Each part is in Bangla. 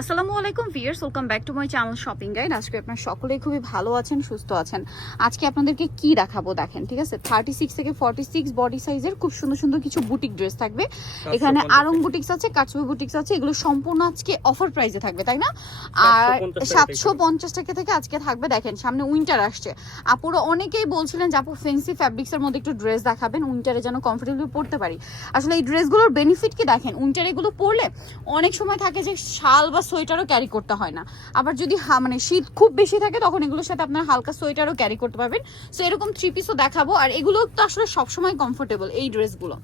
আসসালামু আলাইকুম viewers welcome back to my channel shopping guide. আজকে আপনার সকলেই খুবই ভালো আছেন সুস্থ আছেন। আজকে আপনাদেরকে কি দেখাবো দেখেন ঠিক আছে? থার্টি সিক্স থেকে ফর্টি সিক্স বডি সাইজের খুব সুন্দর সুন্দর কিছু বুটিক ড্রেস থাকবে। এখানে আরং বুটিক্স আছে কাটসুবি বুটিক্স আছে এগুলো সম্পূর্ণ আজকে অফার প্রাইসে থাকবে তাই না? আর সাতশো পঞ্চাশ টাকা থেকে। আজকে থাকবে দেখেন সামনে উইন্টার আসছে। আপুরা অনেকেই বলছিলেন যে আপু ফেন্সি ফ্যাব্রিক্সের মধ্যে একটু ড্রেস দেখাবেন উইন্টারে যেন কমফোর্টেবলি পড়তে পারি। আসলে এই ড্রেসগুলোর বেনিফিট কি দেখেন উইন্টারে এগুলো পরলে অনেক সময় থাকে যে শাল বা সোয়েটারও ক্যারি করতে হয় না। আবার যদি মানে শীত খুব বেশি থাকে, তখন এগুলোর সাথে আপনার হালকা সোয়েটারও ক্যারি করতে পারবেন। সো এরকম থ্রি পিসও দেখাবো। আর এগুলো তো আসলে সবসময় কমফোর্টেবল এই ড্রেসগুলো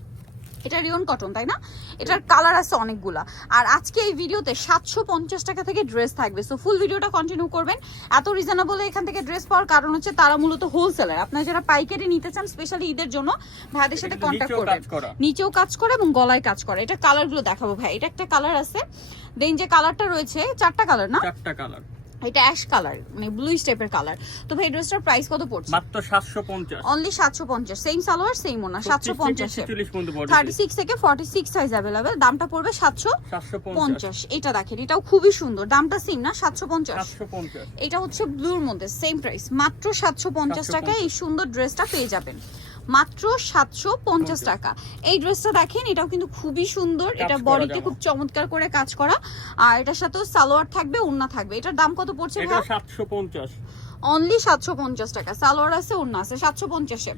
এটা রিয়ন কটন তাই না? এটার কালার আছে অনেকগুলা। আর আজকে এই ভিডিওতে সাতশো পঞ্চাশ টাকা থেকে ড্রেস থাকবে। সো ফুল ভিডিওটা কন্টিনিউ করবেন। এত রিজনেবল এখান থেকে ড্রেস পাওয়ার কারণ হচ্ছে তারা মূলত হোলসেলার আপনারা যারা পাইকারি নিতে চান স্পেশালি ঈদের জন্য ভাইদের সাথে কন্ট্যাক্ট করবেন। নিচেও কাজ করে এবং গলায় কাজ করে। এটা কালারগুলো দেখাবো ভাই। এটা একটা কালার আছে। দেন যে কালারটা রয়েছে চারটা কালার না? চারটা কালার এটা অ্যাশ কালার মানে ব্লুইশ টাইপের কালার তো ভাই ড্রেসটার প্রাইস কত পড়ছে? মাত্র সাতশো পঞ্চাশ। অনলি সাতশো পঞ্চাশ। সেম সালোয়ার সেম ওনা সাতশো পঞ্চাশে ছেচল্লিশ পর্যন্ত বডি থার্টি সিক্স থেকে ফর্টি সিক্স সাইজ অ্যাভেলেবেল দামটা পড়বে সাতশো সাতশো পঞ্চাশ। পঞ্চাশ। এটা দেখেন এটাও খুবই সুন্দর দামটা সেম না সাতশো পঞ্চাশ। সাতশো পঞ্চাশ। এটা হচ্ছে ব্লুর মধ্যে সেম প্রাইস মাত্র সাতশো পঞ্চাশ 750 টাকায় এই সুন্দর ড্রেসটা পেয়ে যাবেন। মাত্র সাতশো পঞ্চাশ টাকা। এই ড্রেসটা দেখেন এটাও কিন্তু খুবই সুন্দর। এটা বডিতে খুব চমৎকার করে কাজ করা। আর এটার সাথেও সালোয়ার থাকবে ওড়না থাকবে। এটার দাম কত পড়ছে ভাই? সাতশো পঞ্চাশ। অনলি সাতশো পঞ্চাশ টাকা। সালোয়ার আছে ওড়না আছে সাতশো পঞ্চাশে।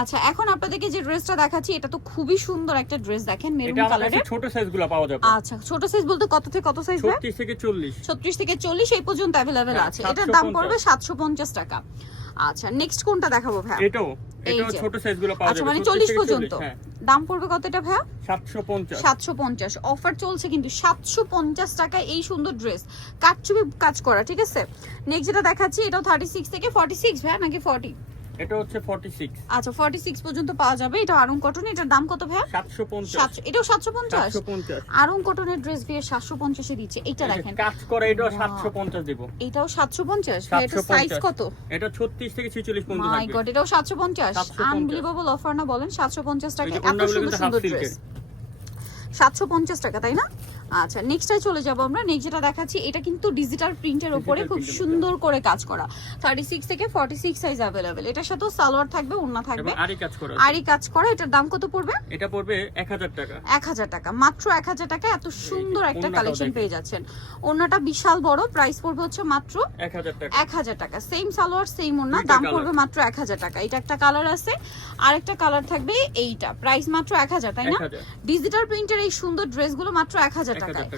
আচ্ছা এখন আপনাদেরকে যে ড্রেসটা দেখাচ্ছি এটা তো খুবই সুন্দর একটা ড্রেস দেখেন মেরুন কালারের ছোট সাইজগুলো পাওয়া যাবে। আচ্ছা ছোট সাইজ বলতে কত থেকে কত সাইজ ভাই? ছত্রিশ থেকে চল্লিশ। ছত্রিশ থেকে চল্লিশ এই পর্যন্ত অ্যাভেলেবেল আছে। এটার দাম 750 পড়বে সাতশো পঞ্চাশ টাকা। আচ্ছা নেক্সট কোনটা দেখাবো ভাই এটাও এটাও ছোট সাইজগুলো পাওয়া আচ্ছা মানে 36 চল্লিশ পর্যন্ত। 40, হ্যাঁ। দাম পড়বে কত এটা ভাই সাতশো পঞ্চাশ। অফার চলছে কিন্তু সাতশো পঞ্চাশ টাকায় এই সুন্দর ড্রেস কাটছবি কাজ করা ঠিক আছে? নেক্সট যেটা দেখাচ্ছি এটাও থার্টি সিক্স থেকে ফর্টি সিক্স ভাইয়া নাকি ফর্টি এটা হচ্ছে ফর্টি সিক্স আচ্ছা ফর্টি সিক্স পর্যন্ত পাওয়া যাবে। এটা আরং কটন এটার দাম কত পঞ্চাশ। সাতশো এটাও সাতশো পঞ্চাশ? সাতশো পঞ্চাশ। আরং কটনের ড্রেস দিয়ে সাতশো পঞ্চাশে দিচ্ছে। এইটা দেখেন। কাজ করা এটাও Wow. সাতশো পঞ্চাশ দেবো। এটাও সাতশো পঞ্চাশ? এটা সাইজ কত? এটা ছত্রিশ থেকে ছিচল্লিশ পর্যন্ত মাই গড এটাও সাতশো পঞ্চাশ। 750 আনবিলিভেবল অফার না বলেন সাতশো পঞ্চাশ টাকা। এত সুন্দর সুন্দর ড্রেস সাতশো পঞ্চাশ টাকা তাই না? আচ্ছা নেক্সটে চলে যাব আমরা। নেক্সট যেটা দেখাচ্ছি এটা কিন্তু ডিজিটাল প্রিন্টের উপরে খুব সুন্দর করে কাজ করা। থার্টি সিক্স থেকে ফর্টি সিক্স সাইজ অ্যাভেলেবেল এটার সাথেও সালোয়ার থাকবে থাকবে। আরই কাজ করা। আরই কাজ করা এটার দাম কত পড়বে? এটা পড়বে এক হাজার টাকা। এক হাজার টাকা। মাত্র এক হাজার টাকা এত সুন্দর একটা কালেকশন পেয়ে যাচ্ছেন। বিশাল বড় প্রাইস পড়বে হচ্ছে মাত্র এক হাজার টাকা। এক হাজার টাকা। সেম সালোয়ার সেম ওড়না দাম পড়বে মাত্র এক হাজার টাকা। এটা একটা কালার আছে। আরেকটা কালার থাকবে এইটা। প্রাইস মাত্র এক হাজার তাই না? ডিজিটাল প্রিন্টের এই সুন্দর ড্রেসগুলো মাত্র এক হাজার এক হাজার টাকায়।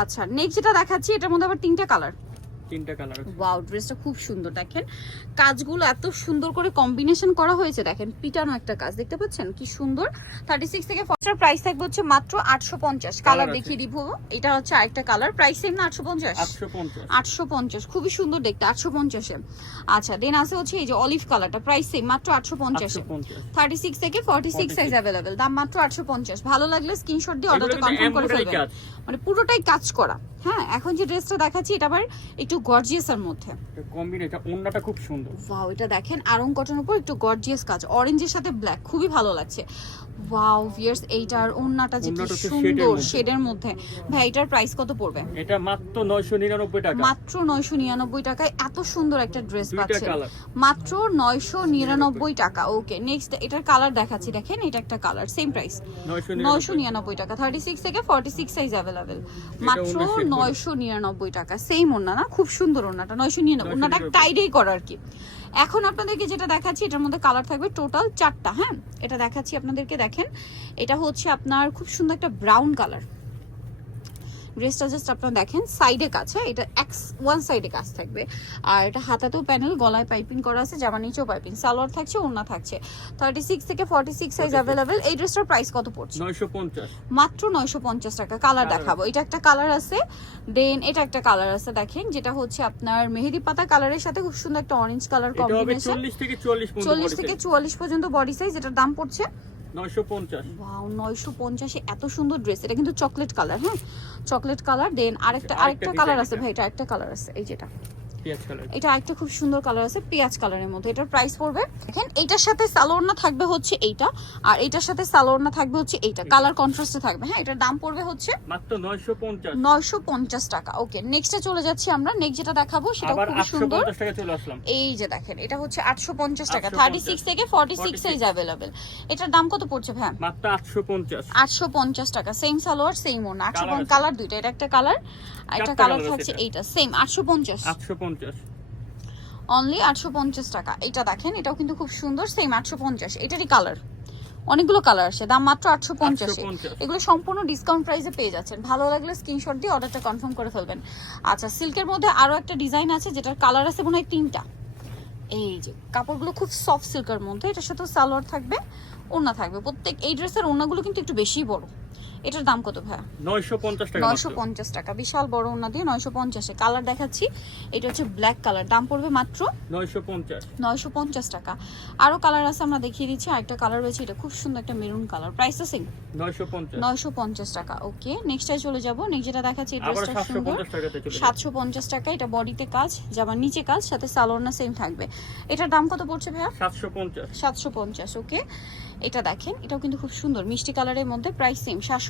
আচ্ছা নেক্সট যেটা দেখাচ্ছি এটার মধ্যে আবার তিনটা কালার তিনটা কালার আছে। ওয়াও ড্রেসটা খুব সুন্দর দেখেন। কাজগুলো এত সুন্দর করে কম্বিনেশন করা হয়েছে দেখেন পিটানো একটা কাজ দেখতে পাচ্ছেন? কি সুন্দর। থার্টি সিক্স থেকে ফস্টার প্রাইস থাকবে হচ্ছে মাত্র আটশো পঞ্চাশ। কালার দেখিয়ে দিব। এটা হচ্ছে আরেকটা কালার প্রাইস সেম না আটশো পঞ্চাশ? আটশো পঞ্চাশ। আটশো পঞ্চাশ খুবই সুন্দর দেখতে আটশো পঞ্চাশে। আচ্ছা দেন আছে হচ্ছে এই যে অলিভ কালারটা প্রাইস সেম মাত্র আটশো পঞ্চাশে। আটশো পঞ্চাশ। থার্টি সিক্স থেকে ফর্টি সিক্স 46 সাইজ অ্যাভেলেবেল দাম মাত্র আটশো পঞ্চাশ। ভালো লাগলে স্ক্রিনশট দিয়ে অর্ডারটা কনফার্ম করে ফেলবেন। মানে পুরোটাই কাজ করা। হ্যাঁ এখন যে ড্রেসটা দেখাচ্ছি এটা আবার একটু গর্জিয়াসের মধ্যে। ওন্নাটা খুব সুন্দর। ওয়াও এটা দেখেন আরং কটনের উপর একটু গর্জিয়াস কাজ। অরেঞ্জের সাথে ব্ল্যাক খুবই ভালো লাগছে। ওয়াও ভিয়ার্স এইটার ওন্নাটা যে কি সুন্দর। শেডের মধ্যে। ভাই এটার প্রাইস কত পড়বে? এটা মাত্র নয়শো নিরানব্বই টাকা। মাত্র নয়শো নিরানব্বই টাকায় এত সুন্দর একটা ড্রেস পাচ্ছেন। মাত্র নয়শো নিরানব্বই টাকা। ওকে নেক্সট এটার কালার দেখাচ্ছি। দেখেন এটা একটা কালার সেম প্রাইস নয়শো নয়শো নিরানব্বই টাকা। থার্টি সিক্স থেকে ফর্টি সিক্স সাইজ অ্যাভেলেবেল মাত্র ওড়না set করা। নয়শো নিরানব্বই টাকা। সেম ওড়না না? খুব সুন্দর ওনাটা নয়শো 999 ওড়নাটা টাইডেই করা আর কি। এখন আপনাদেরকে যেটা দেখাচ্ছি এটার মধ্যে কালার থাকবে টোটাল চারটা হ্যাঁ? এটা দেখাচ্ছি আপনাদেরকে দেখেন। এটা হচ্ছে আপনার খুব সুন্দর একটা ব্রাউন কালার ড্রেসটা জাস্ট আপনারা দেখেন সাইডে কাজ হ্যাঁ এটা এক্স ওয়ান সাইডে কাজ থাকবে। আর এটা হাতাতেও প্যানেল গলায় পাইপিং করা আছে জামা নিচেও পাইপিং সালোয়ার থাকছে ওড়না থাকছে। থার্টি সিক্স থেকে ফর্টি সিক্স সাইজ অ্যাভেলেবেল এই ড্রেসটার প্রাইস কত পড়ছে? মাত্র নয়শো পঞ্চাশ টাকা কালার দেখাবো। এটা একটা কালার আছে দেন এটা একটা কালার আছে দেখেন যেটা হচ্ছে আপনার মেহেদি পাতা কালারের সাথে খুব সুন্দর একটা অরেঞ্জ কালার কম্বিনেশন চল্লিশ থেকে চুয়াল্লিশ পর্যন্ত বডি সাইজ এটার দাম পড়ছে এত সুন্দর ড্রেস এটা কিন্তু চকলেট কালার হ্যাঁ? চকলেট কালার দেন আরেকটা আরেকটা কালার আছে ভাই এটা আরেকটা কালার আছে এই যেটা। এটা একটা খুব সুন্দর কালার আছে পেঁয়াজ কালারের মধ্যে। এটার প্রাইস পড়বে। দেখেন এইটার সাথে সালোয়ারনা থাকবে হচ্ছে এইটা আর এইটার সাথে সালোয়ারনা থাকবে হচ্ছে এইটা। কালার কন্ট্রাস্টে থাকবে হ্যাঁ এটার দাম পড়বে হচ্ছে মাত্র নয়শো পঞ্চাশ। নয়শো পঞ্চাশ টাকা। ওকে নেক্সটে চলে যাচ্ছি আমরা। নেক্সট যেটা দেখাবো সেটা খুব সুন্দর। টাকা এই যে দেখেন এটা হচ্ছে আটশো পঞ্চাশ টাকা। 850 থার্টি সিক্স থেকে ফর্টি সিক্স 46 সাইজ অ্যাভেলেবেল এটার দাম কত পড়ছে ভাই মাত্র আটশো পঞ্চাশ। আটশো পঞ্চাশ টাকা। সেম সালোয়ার সেম ওনা আটশো Colour আছে। কালার দুইটা এটা একটা কালার একটা কালার থাকছে এইটা। সেম আটশো পঞ্চাশ। আটশো পঞ্চাশ। অনলি আটশো পঞ্চাশ টাকা। এটা দেখেন এটাও কিন্তু খুব সুন্দর সেম আটশো পঞ্চাশ। এটারই কালার অনেকগুলো কালার আছে দাম মাত্র আটশো পঞ্চাশে। এগুলো সম্পূর্ণ ডিসকাউন্ট প্রাইসে পেয়ে যাচ্ছেন। ভালো লাগলে স্ক্রিনশট দিয়ে অর্ডারটা কনফার্ম করে ফেলবেন। আচ্ছা সিল্কের মধ্যে আরও একটা ডিজাইন আছে যেটার কালার আছে মনে হয় তিনটা। এই যে কাপড়গুলো খুব সফট সিল্কের মধ্যে এটার সাথে সালোয়ার থাকবে ওড়না থাকবে। প্রত্যেক এই ড্রেসের ওড়নাগুলো কিন্তু একটু বেশি বড়। এটার দাম কত ভাইয়া? নয়শো পঞ্চাশ টাকা নয়শো পঞ্চাশ টাকা। বিশাল বড় ওড়না দিয়ে নয়শো পঞ্চাশে। কালার দেখাচ্ছি। এটা হচ্ছে ব্ল্যাক কালার। দাম পড়বে মাত্র নয়শো পঞ্চাশ। নয়শো পঞ্চাশ টাকা। আরও কালার আছে আমরা দেখিয়ে দিচ্ছি। আরেকটা কালার রয়েছে এটা খুব সুন্দর একটা মেরুন কালার। প্রাইস সেম নয়শো পঞ্চাশ। টাকা। ওকে নেক্সটে চলে যাব। নেক্সট যেটা দেখাচ্ছি এই ড্রেসটা সাতশো সুন্দর। সাতশো পঞ্চাশ টাকা এটা বডিতে কাজ জামার নিচে কাজ সাথে সালোয়ারনা সেম থাকবে। এটার দাম কত পড়ছে ভাইয়া? সাতশো পঞ্চাশ। সাতশো পঞ্চাশ ওকে। এটা দেখেন এটাও কিন্তু খুব সুন্দর। মিষ্টি কালারের মধ্যে প্রাইস সেম সাতশো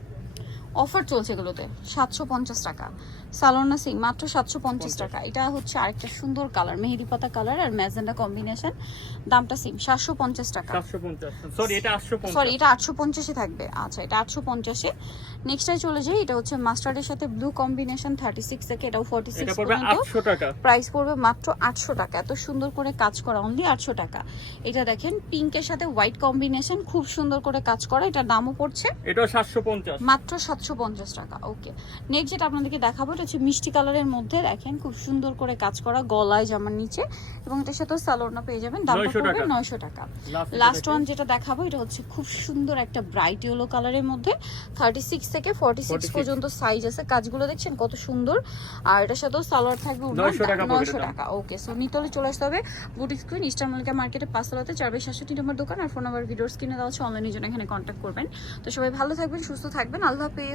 অফার চলছে এগুলোতে। সাতশো পঞ্চাশ টাকা। সালোনা সিং মাত্র সাতশো পঞ্চাশ টাকা। এটা হচ্ছে আরেকটা সুন্দর কালার মেহেদি পাতা কালার আর ম্যাজেন্ডা কম্বিনেশন। দামটা সিম সাতশো পঞ্চাশ টাকা। সরি এটা আটশো পঞ্চাশ। এটা থাকবে। আচ্ছা এটা আটশো পঞ্চাশে নেক্সটটাই চলে যাই এটা হচ্ছে মাস্টার্ডের সাথে ব্লু কম্বিনেশন থার্টি সিক্স থেকে এটাও ফর্টি সিক্স পর্যন্ত। প্রাইস পড়বে মাত্র আটশো টাকা। এত সুন্দর করে কাজ করা অনলি আটশো টাকা। এটা দেখেন পিঙ্কের সাথে হোয়াইট কম্বিনেশন খুব সুন্দর করে কাজ করা এটার দামও পড়ছে। এটাও সাতশো পঞ্চাশ। মাত্র সাতশো পঞ্চাশ টাকা ওকে। নেক্সট যেটা আপনাদেরকে দেখাবো এটা হচ্ছে মিষ্টি কালারের মধ্যে দেখেন খুব সুন্দর করে কাজ করা গলায় জামার নিচে এবং এটার সাথে সালোয়ারনা পেয়ে যাবেন দামটা পড়বে নয়শো টাকা। লাস্ট ওয়ান যেটা দেখাবো এটা হচ্ছে খুব সুন্দর একটা ব্রাইট ইয়েলো কালারের মধ্যে থার্টি সিক্স থেকে ফর্টি সিক্স পর্যন্ত সাইজ আছে। কাজগুলো দেখছেন কত সুন্দর আর এটার সাথেও সালোয়ার থাকবে 900 নয়শো টাকা ওকে। সো নিতলে চলে আসতে হবে বুটিক স্ক্রিন ইস্টার মালিকা মার্কেটে পাঁচতলাতে চার বাই সাতষট্টি নম্বর দোকান আর ফোন নাম্বার ভিডিওর স্ক্রিনে দেওয়া হচ্ছে অনলাইনের জন্য এখানে কন্ট্যাক্ট করবেন। তো সবাই ভালো থাকবেন সুস্থ থাকবেন আল্লাহ হাফেজ।